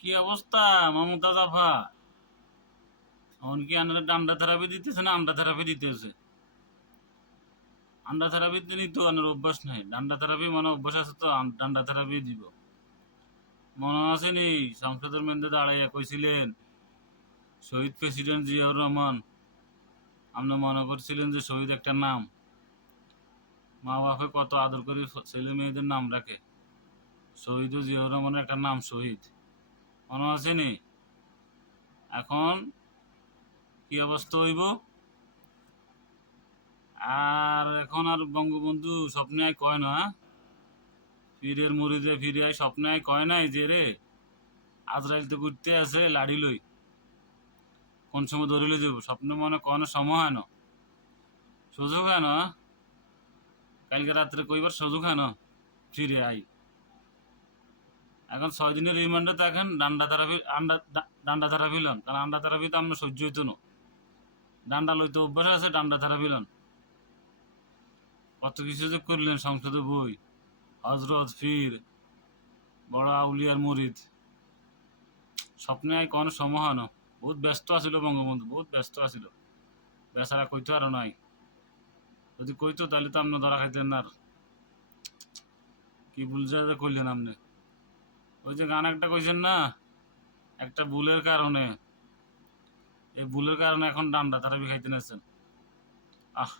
কি অবস্থা মমতা জাফা? এখন কি আন্ডা ডান্ডা থেরাপি দিতেছে না আন্ডা থেরাপি দিতেছে? আন্ডা থেরাপিতে নিত আনার অভ্যাস নাই, ডান্ডা থেরাপি মনে অভ্যাস আছে তো ডান্ডা থেরাপি দিব। মনে আছে নি সংসদের মধ্যে দাঁড়াইয়া কইছিলেন শহীদ প্রেসিডেন্ট জিয়াউর রহমান, আপনি মনে করছিলেন যে শহীদ একটা নাম, মা বাপে কত আদর করে ছেলে মেয়েদের নাম রাখে, শহীদ ও জিয়াউর রহমানের একটা নাম শহীদ, মনে আছে নি? এখন কি অবস্থা হইব? আর এখন আর বঙ্গবন্ধু স্বপ্নে আয় কয় না, পীরের মুরিদে ফিরে আয় স্বপ্নে আয় কয় নাই যে রে আজরাইল তো ঘুরতে আছে লাড়ি লই, কোন সময় ধরিলে যাব স্বপ্নে মনে কয় না, সময় হয় না, সুযোগ হয় না। কালকে রাত্রে কইবার সুযোগ হয় না, ফিরে আই। এখন 6 দিনের রিমান্ডে থাকেন, ডান্ডা থেরাপি লন, কারণ আন্ডা থেরাপি তো আপনার সহ্য হইতো না, ডান্ডা লইতে অভ্যাস আছে, ডান্ডা থেরাপি লন। কত কিছু যে করলেন সংসদে বই, হজরত ফির বড় আউলিয়ার মুরিদ, স্বপ্নে আই কোনো সময় হয় না। বহুত ব্যস্ত আছিল বঙ্গবন্ধু, বহুত ব্যস্ত আছিল, বেচারা কইতো আর নাই। যদি কইতো তাহলে তো আপনি ধরা খাইতেন না। আর কি ভুল যে করলেন আপনি? ওই যে গান একটা কইছেন না, একটা ভুলের কারণে, এই ভুলের কারণে এখন ডান্ডা থেরাপি খাইতে নেছেন। আহ,